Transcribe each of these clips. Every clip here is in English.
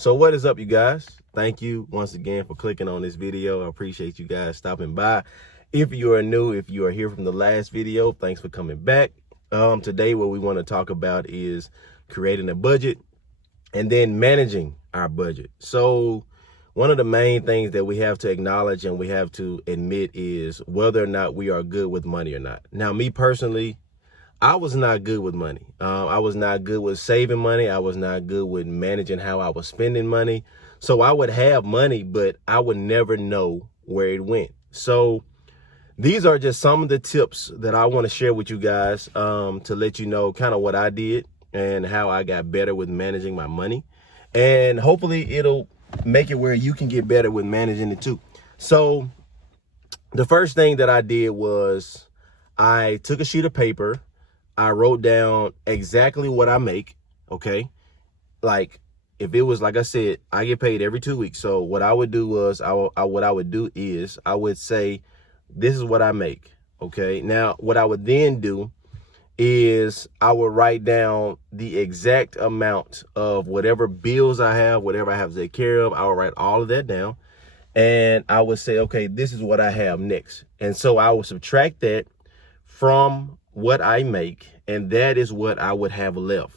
So what is up, you guys? Thank you once again for clicking on this video. I appreciate you guys stopping by. If you are new, if you are here from the last video, thanks for coming back. Today what we want to talk about is creating a budget and then managing our budget. So one of the main things that we have to acknowledge and we have to admit is whether or not we are good with money or not. Now, me personally, I was not good with money. I was not good with saving money. I was not good with managing how I was spending money. So I would have money, but I would never know where it went. So these are just some of the tips that I want to share with you guys to let you know kind of what I did and how I got better with managing my money. And hopefully it'll make it where you can get better with managing it too. So the first thing that I did was I took a sheet of paper. I wrote down exactly what I make, okay? Like, if it was, like I said, I get paid every 2 weeks. So what I would do was, I would say, this is what I make, okay? Now, what I would then do is I would write down the exact amount of whatever bills I have, whatever I have to take care of. I would write all of that down. And I would say, okay, this is what I have next. And so I would subtract that from what I make, and that is what I would have left.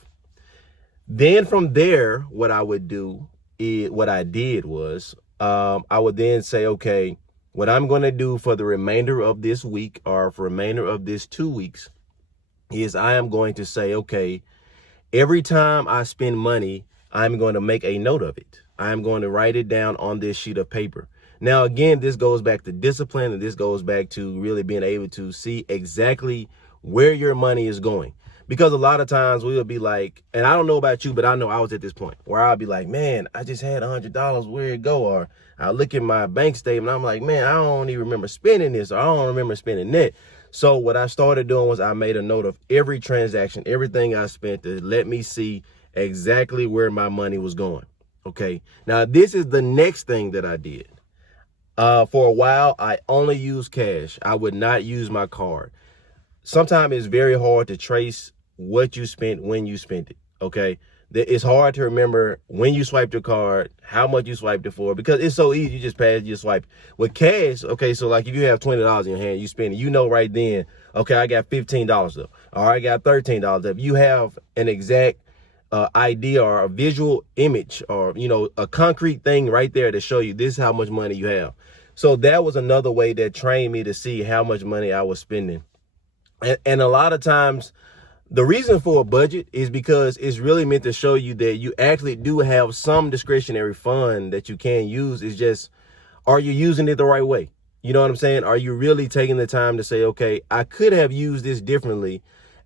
Then from there, what I did was I would then say, okay, what I'm going to do for the remainder of this week or for the remainder of this 2 weeks is I am going to say, okay, every time I spend money, I'm going to make a note of it. I'm going to write it down on this sheet of paper. Now, again, this goes back to discipline, and this goes back to really being able to see exactly where your money is going. Because a lot of times we will be like, and I don't know about you, but I know I was at this point where I'll be like, man, I just had $100, where'd it go? Or I look at my bank statement, I'm like, man, I don't even remember spending this, or I don't remember spending that. So what I started doing was I made a note of every transaction, everything I spent, to let me see exactly where my money was going. Okay, now this is the next thing that I did. For a while, I only used cash. I would not use my card. Sometimes it's very hard to trace what you spent when you spent it, okay? It's hard to remember when you swiped your card, how much you swiped it for, because it's so easy. You just pass, you swipe. With cash, okay, so like if you have $20 in your hand, you spend it, you know right then, okay, I got $15 up, or I got $13 up. You have an exact idea or a visual image or, you know, a concrete thing right there to show you this is how much money you have. So that was another way that trained me to see how much money I was spending. And a lot of times, the reason for a budget is because it's really meant to show you that you actually do have some discretionary fund that you can use. It's just, are you using it the right way? You know what I'm saying? Are you really taking the time to say, okay, I could have used this differently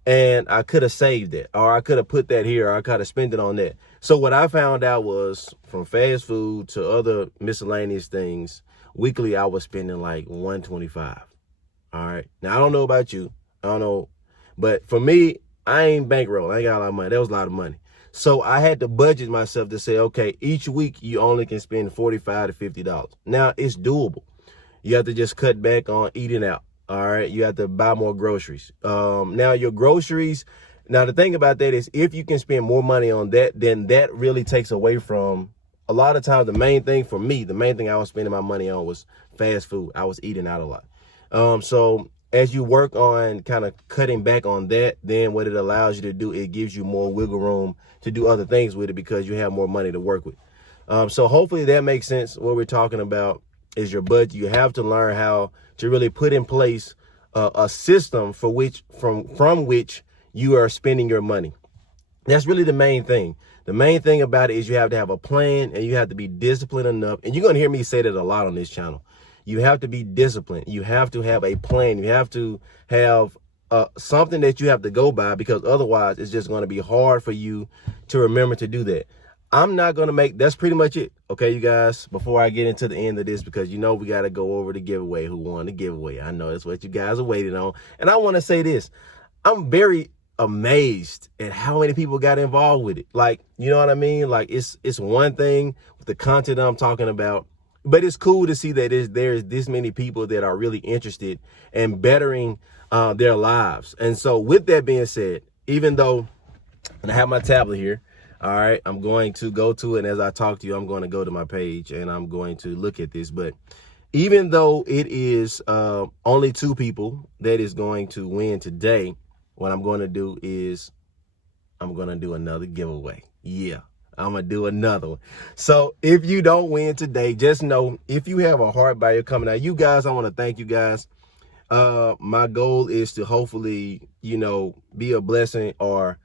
and I could have saved it, or I could have put that here, or I could have spent it on that. So what I found out was from fast food to other miscellaneous things, weekly, I was spending like $125. All right. Now, I don't know about you. I don't know, but for me, I ain't bankroll. I ain't got a lot of money. That was a lot of money. So I had to budget myself to say, okay, each week you only can spend $45 to $50. Now, it's doable. You have to just cut back on eating out. All right. You have to buy more groceries. Now your groceries. Now, the thing about that is if you can spend more money on that, then that really takes away from a lot of times. The main thing for me, the main thing I was spending my money on was fast food. I was eating out a lot. So as you work on kind of cutting back on that, then what it allows you to do, it gives you more wiggle room to do other things with it because you have more money to work with. So hopefully that makes sense. What we're talking about is your budget. You have to learn how to really put in place a system for which from which you are spending your money. That's really the main thing. The main thing about it is you have to have a plan and you have to be disciplined enough. And you're going to hear me say that a lot on this channel. You have to be disciplined. You have to have a plan. You have to have something that you have to go by, because otherwise it's just going to be hard for you to remember to do that. I'm not going to that's pretty much it. Okay, you guys, before I get into the end of this, because you know we got to go over the giveaway. Who won the giveaway? I know that's what you guys are waiting on. And I want to say this. I'm very amazed at how many people got involved with it. Like, you know what I mean? Like, it's one thing with the content I'm talking about, but it's cool to see that there's this many people that are really interested in bettering their lives. And so with that being said, even though I have my tablet here, All right, I'm going to go to it. And as I talk to you, I'm going to go to my page and I'm going to look at this. But even though it is only 2 people that is going to win today, what I'm going to do is I'm going to do another giveaway. Yeah, I'm going to do another one. So if you don't win today, just know if you have a heart buyer coming out, you guys, I want to thank you guys. My goal is to hopefully, you know, be a blessing or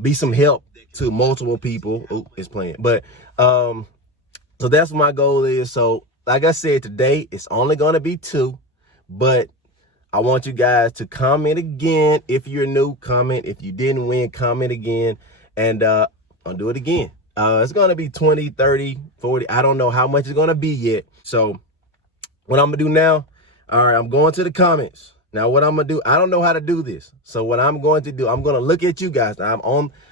be some help to multiple people. Oh, it's playing. But so that's what my goal is. So like I said, today it's only going to be 2, but I want you guys to comment again. If you're new, comment. If you didn't win, comment again. And I'll do it again. It's going to be 20, 30, 40. I don't know how much it's going to be yet. So what I'm going to do now, all right, I'm going to the comments. Now, what I'm going to do, I don't know how to do this. So what I'm going to do, I'm going to look at you guys. Now,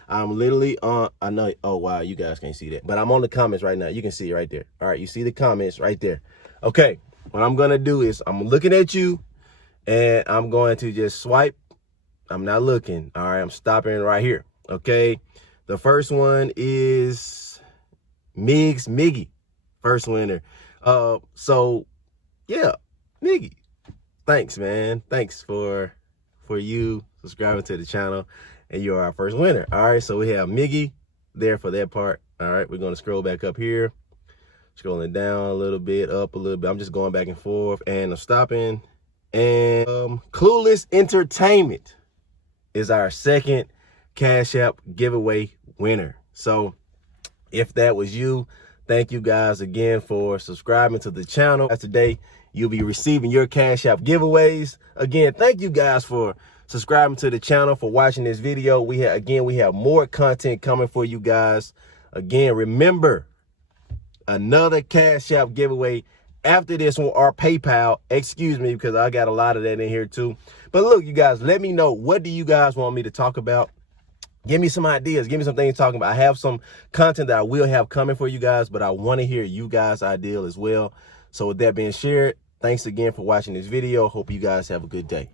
I'm literally on, I know, oh, wow, you guys can't see that. But I'm on the comments right now. You can see it right there. All right, you see the comments right there. Okay, what I'm going to do is I'm looking at you. And I'm going to just swipe. I'm not looking. All right, I'm stopping right here. Okay. The first one is Miggy. First winner. So yeah, Miggy. Thanks, man. Thanks for you subscribing to the channel. And you're our first winner. All right, so we have Miggy there for that part. All right, we're gonna scroll back up here. Scrolling down a little bit, up a little bit. I'm just going back and forth and I'm stopping. And Clueless Entertainment is our second Cash App giveaway winner. So if that was you, thank you guys again for subscribing to the channel. Today, you'll be receiving your Cash App giveaways. Again, thank you guys for subscribing to the channel, for watching this video. We have more content coming for you guys. Again, remember, another Cash App giveaway after this one, or PayPal, excuse me, because I got a lot of that in here too. But look, you guys, let me know, what do you guys want me to talk about? Give me some ideas. Give me some things to talk about. I have some content that I will have coming for you guys, but I want to hear you guys' idea as well. So with that being shared, thanks again for watching this video. Hope you guys have a good day.